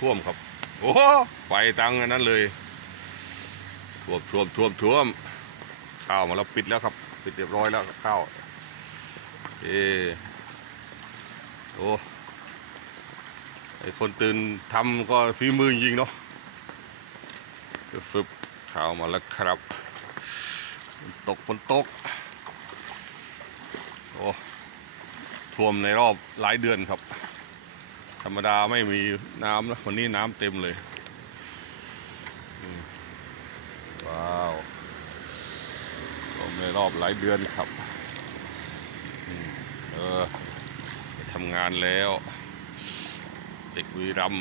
ท่วมครับ โอ้ไปตังนั้นเลยท่วมท่วมท่วมท่วมข้าวมาแล้วปิดแล้วครับ ปิดเรียบร้อยแล้วข้าวเอโอ้ไอคนตื่นทำก็ฝีมือจริงเนาะฟึบข้าวมาแล้วครับ ตกฝนตก โอ้ท่วมในรอบหลายเดือนครับ ธรรมดาไม่มีน้ำนะวันนี้น้ำเต็มเลย ว้าวท่วมในรอบหลายเดือนครับเออไปทำงานแล้ว เด็กวีรัม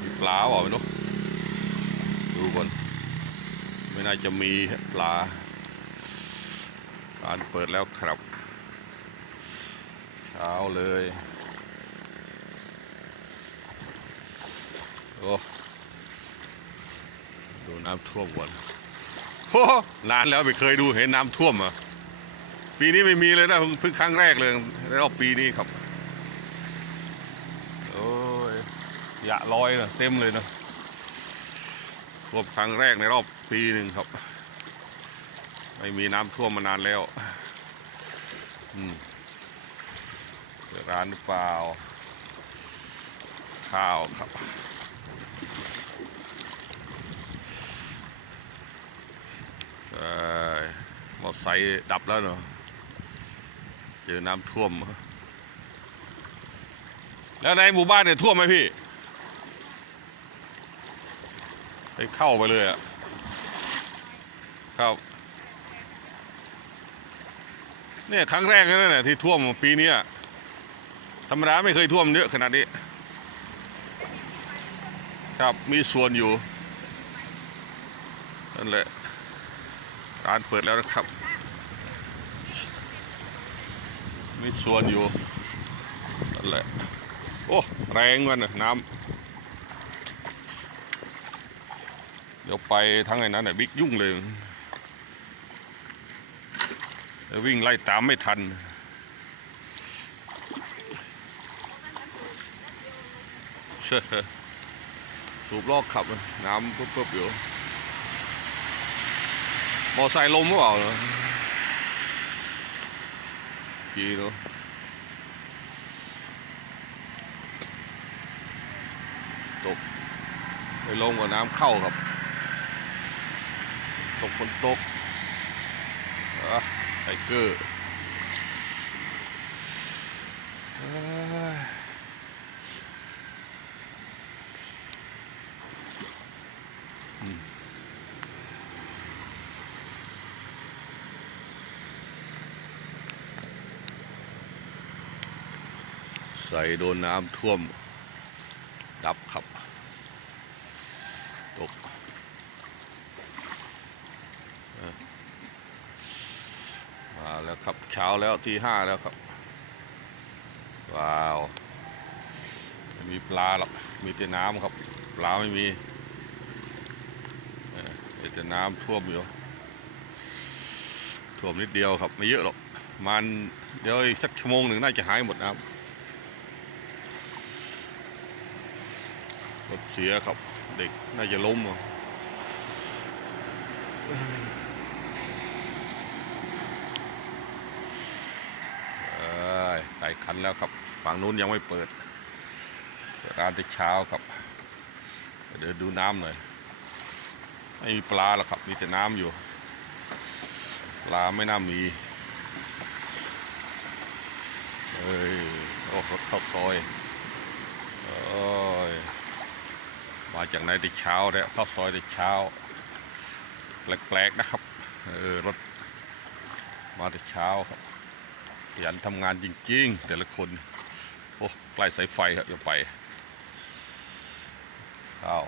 มีปลาเปล่าไม่รู้ดูก่อน ไม่น่าจะมีปลาร้านเปิดแล้วครับ เช้าเลย โอ้ดูน้ำท่วมก่อนโอ้นานแล้วไม่เคยดูเห็นน้ำท่วมอะปีนี้ไม่มีเลยนะเพิ่งครั้งแรกเลยในรอบปีนี้ครับโอ้ยยะลอยนะเต็มเลยนะท่วมครั้งแรกในรอบปีหนึ่งครับ ไม่มีน้ำท่วมมานานแล้ว อืม ร้านหรือเปล่า ข้าวครับ เออมอไซค์ดับแล้วเนาะเจอน้ำท่วม แล้วในหมู่บ้านเนี่ยท่วมไหมพี่ ไปเข้าไปเลยอะครับเนี่ยครั้งแรกนั่นแหละที่ท่วมปีนี้ ธรรมดาไม่เคยท่วมเยอะขนาดนี้ ครับมีส่วนอยู่นั่นแหละร้านเปิดแล้วนะครับ มีส่วนอยู่นั่นแหละโอ้แรงมันน่ะน้ำเดี๋ยวไปทั้งไอ้นั้นน่ะบิ๊กยุ่งเลยวิ่งไล่ตามไม่ทัน เชื่อ สูบลอกขับ น้ำปุ๊บปุ๊บอยู่ มอไซค์ลมหรือเปล่าเนอะกีเนาะตก ไปลงกับน้ำเข้าครับ ตกฝนตกอะไทเกอร์เอ้ย ใส่ โดนน้ำท่วม ดับครับ ตกมาแล้วครับเช้าแล้วที่ห้าแล้วครับ ว้าวไม่มีปลาหรอกมีแต่น้ำครับ ปลาไม่มีมีแต่น้ำท่วมอยู่ท่วมนิดเดียวครับ ไม่เยอะหรอกมันเดี๋ยวอีกสักชั่วโมงหนึ่งน่าจะหายหมดน้ำร ถเสียครับ เด็กน่าจะล้มอะเอ้ยไต่คันแล้วครับ ฝั่งนู้นยังไม่เปิด ร้านแต่เช้าครับ เดี๋ยวดูน้ำหน่อย ไม่มีปลาแล้วครับ มีแต่น้ำอยู่ ปลาไม่น่ามี เอ้ย โอ้รถเข้าซอย โอ้ย มาจากไหนแต่เช้าแล้วเข้าซอยแต่เช้า แปลกๆนะครับเออรถมาแต่เช้าครับขยันทำงานจริงๆ แต่ละคนโอ้ใกล้สายไฟครับอย่าไปเข้า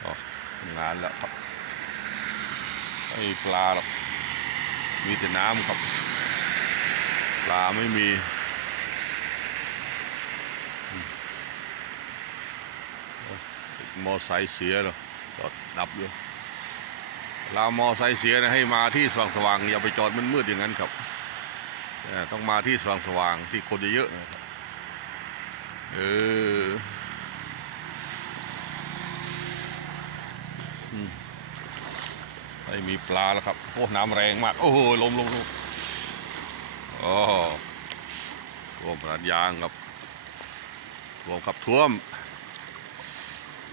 โอ้ทำงานแล้วครับไม่ปลาหรอกมีแต่น้ำครับ ปลาไม่มี มอไซค์เสียเนาะจอดดับอยู่ลามอไซค์เสียนะให้มาที่สว่างสว่างๆอย่าไปจอดมืดๆอย่างนั้นครับต้องมาที่สว่างสว่างๆที่คนเยอะๆเออไม่มีปลาแล้วครับโอ้น้ำแรงมาก โอ้โหลมลมลมโอ้ท่วมร้านยางครับท่วมครับท่วม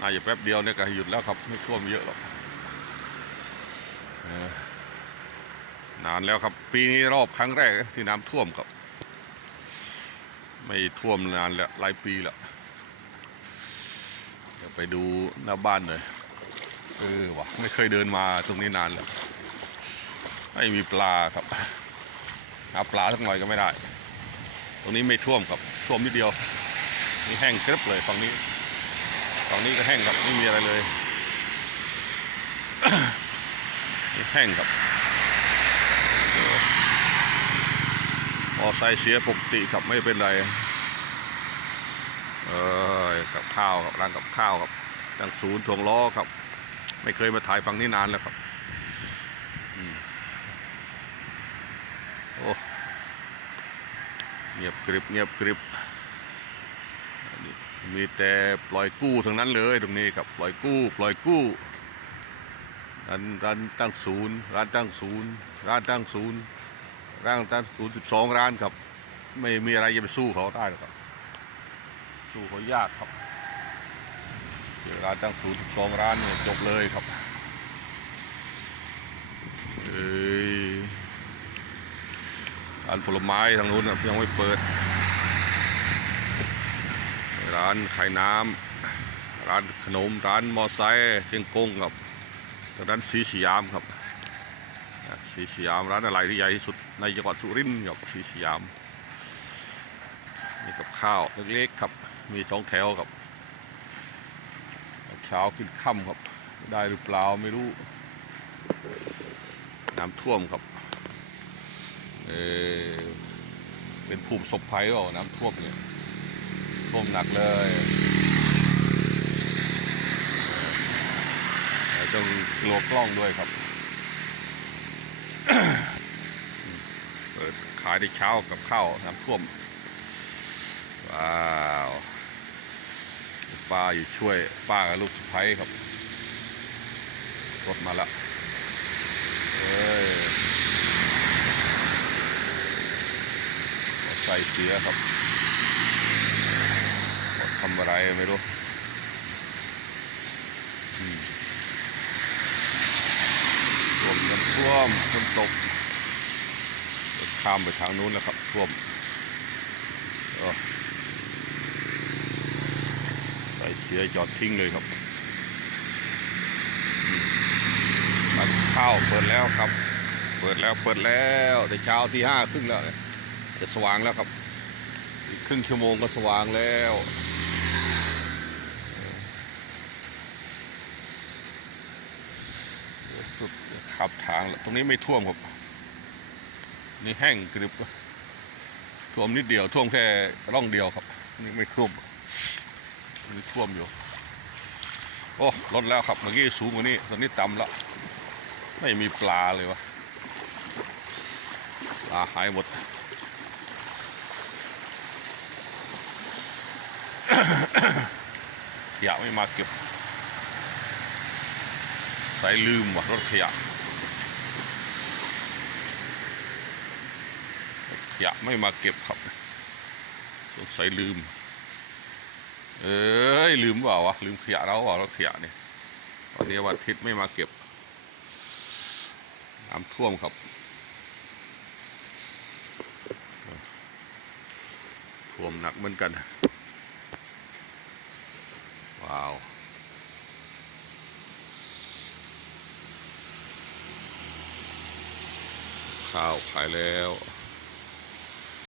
น่าจะแป๊บเดียวเนี่ยก็หยุดแล้วครับไม่ท่วมเยอะหรอกนานแล้วครับ ปีนี้รอบครั้งแรกที่น้ำท่วมครับ ไม่ท่วมนานแล้วหลายปีแล้วเดี๋ยวไปดูหน้าบ้านหน่อยเออวะไม่เคยเดินมาตรงนี้นานแล้วไม่มีปลาครับหาปลาสักหน่อยก็ไม่ได้ ตรงนี้ไม่ท่วมครับท่วมนิดเดียวนี่แห้งกริบเลยฝั่งนี้ ฝั่งนี้ก็แห้งครับไม่มีอะไรเลยนี่แห้งครับมอไซเสียปกติครับไม่เป็นไร เออกับข้าวครับร้านกับข้าวครับตั้งศูนย์ทวงล้อครับ ไม่เคยมาถ่ายฝั่งนี้นานแล้วครับอโอ้เงียบกริบเงียบกริบ มีแต่ปล่อยกู้ทั้งนั้นเลยตรงนี้ครับปล่อยกู้ปล่อยกู้ร้านร้านตั้งศูนย์ร้านตั้งศูนย์ร้านตั้งศูนย์ร้านตั้งศูนย์สิบสองร้านครับ ไม่มีอะไรจะไปสู้เขาได้หรอกครับ สู้เขายากครับร้านตั้งศูนย์สิบสองร้านเนี่ยจบเลยครับเอ้ยร้านผลไม้ทางนู้นยังไม่เปิด ร้านขายน้ำร้านขนมร้านมอไซค์เชียงกงครับร้านสีสยามครับสีสยามร้านอะไรที่ใหญ่ที่สุดในจังหวัดสุรินทร์ครับสีสยามมีกับข้าวเล็กๆครับ มีสองแถวครับเช้าขึ้นค่ำครับ ได้หรือเปล่าไม่รู้ น้ำท่วมครับเออเป็นภูมิศพภัยหรือเปล่าน้ำท่วมเนี่ย ท่วมหนักเลยต้องกลัวกล้องด้วยครับ เปิดขายได้เช้ากับข้าวน้ำท่วม ว้าวป้าอยู่ช่วย ป้ากับลูกสะใภ้ครับรถมาแล้วเอ้ยใส่เสียครับ อะไรไม่รู้อืมท่วมน้ำท่วมฝนตกข้ามไปทางนู้นแล้วครับท่วมใส่เสียจอดทิ้งเลยครับร้านข้าวเปิดแล้วครับ เปิดแล้วเปิดแล้วแต่เช้าที่ห้าครึ่งแล้วเนี่ยจะสว่างแล้วครับ อีกครึ่งชั่วโมงก็สว่างแล้วเดี๋ยวสุด ขับทางตรงนี้ไม่ท่วมครับ นี่แห้งกริบท่วมนิดเดียวท่วมแค่ร่องเดียวครับ นี่ไม่ท่วมมีท่วมอยู่ โอ้ลดแล้วครับเมื่อกี้สูงกว่านี้ตอนนี้ต่ำแล้วไม่มีปลาเลยวะปลาหายหมดขยะไม่มาเก็บ ใส่ลืมว่ะรถขยะขยะไม่มาเก็บครับสงสัยลืม เอ้ยลืมเปล่าวะลืมขยะเราเปล่ารถขยะเนี่ยวันนี้วันอาทิตย์ไม่มาเก็บน้ำท่วมครับท่วมหนักเหมือนกัน ว้าว ข้าวขายแล้ว